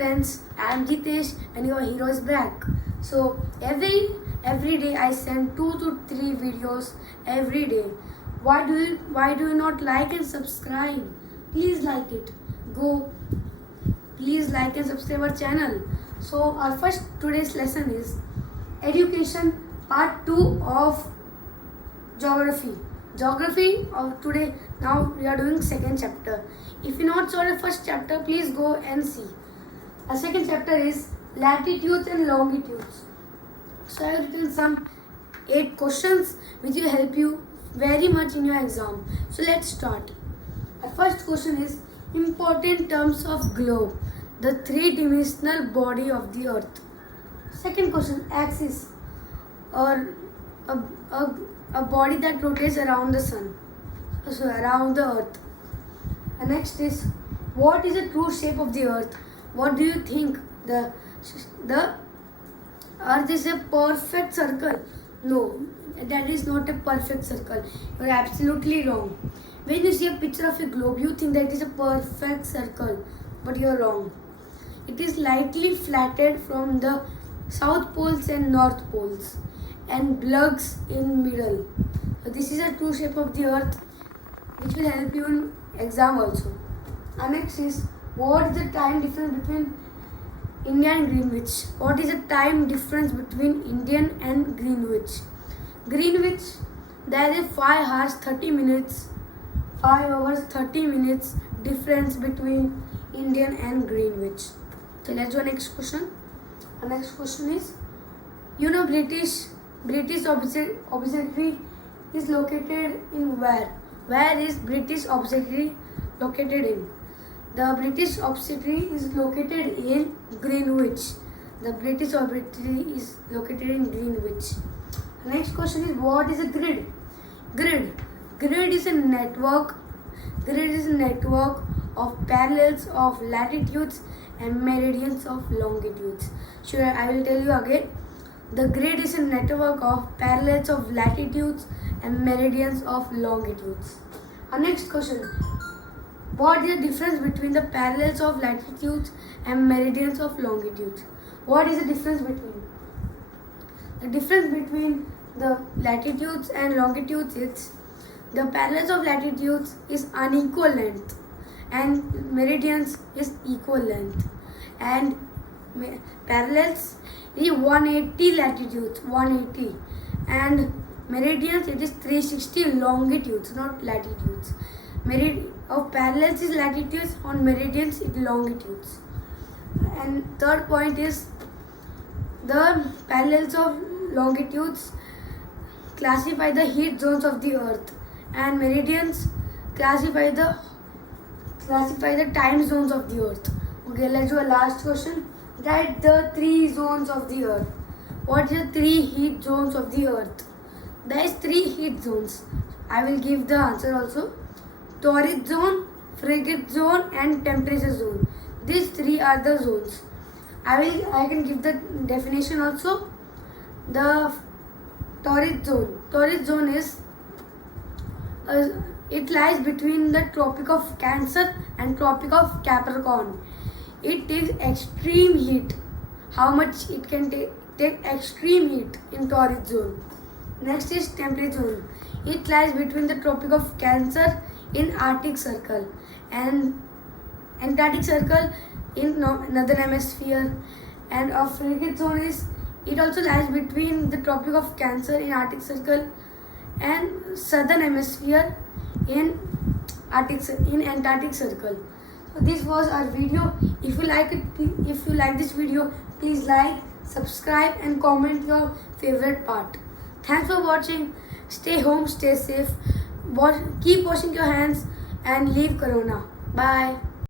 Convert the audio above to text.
friends, I am Jitesh and your hero is back. So every day I send 2 to 3 videos every day. Why do you not like and subscribe? Please like it. Please like and subscribe our channel. So our first today's lesson is education part 2 of geography. Geography of today. Now we are doing second chapter. If you not saw the first chapter, please go and see. The second chapter is latitudes and longitudes. So I have written some 8 questions which will help you very much in your exam. So let's start. The first question is important terms of globe, the three-dimensional body of the earth. Second question, axis, or a body that rotates around the sun, so around the earth. And next is, what is the true shape of the earth? What do you think? The earth is a perfect circle? No, that is not a perfect circle. You are absolutely wrong. When you see a picture of a globe, you think that it is a perfect circle, but you are wrong. It is slightly flattened from the south poles and north poles and plugs in middle. So this is a true shape of the earth, which will help you in exam also. And next is, what is the time difference between India and Greenwich? What is the time difference between Indian and Greenwich? Greenwich, there is 5 hours 30 minutes, 5 hours 30 minutes difference between Indian and Greenwich. So let's do next question. The next question is, British Observatory is located in where? Where is British Observatory located in? The British Observatory is located in Greenwich. The British Observatory is located in Greenwich. The next question is, what is a grid? Grid is a network. Grid is a network of parallels of latitudes and meridians of longitudes. Sure, I will tell you again. The grid is a network of parallels of latitudes and meridians of longitudes. Our next question, what is the difference between the parallels of latitudes and meridians of longitudes? What is the difference between? The difference between the latitudes and longitudes is, the parallels of latitudes is unequal length and meridians is equal length, and parallels is 180 latitudes, 180, and meridians it is 360 longitudes, not latitudes. Of parallels is latitudes, on meridians it longitudes. And third point is, the parallels of longitudes classify the heat zones of the earth, and meridians classify the time zones of the earth. Okay, let's do a last question. Write the 3 zones of the earth. What is the 3 heat zones of the earth? There is 3 heat zones. I will give the answer also. Torrid zone, frigid zone and temperature zone. These 3 are the zones. I can give the definition also. The torrid zone is it lies between the Tropic of Cancer and Tropic of Capricorn. It takes extreme heat. How much it can take extreme heat in torrid zone. Next is temperate zone. It lies between the Tropic of Cancer in Arctic Circle and Antarctic Circle in Northern Hemisphere. And a frigid zone is, it also lies between the Tropic of Cancer in Arctic Circle and Southern Hemisphere in Antarctic Circle. So this was our video. If you like this video, please like, subscribe and comment your favorite part. Thanks for watching. Stay home, stay safe. Keep washing your hands and leave Corona. Bye.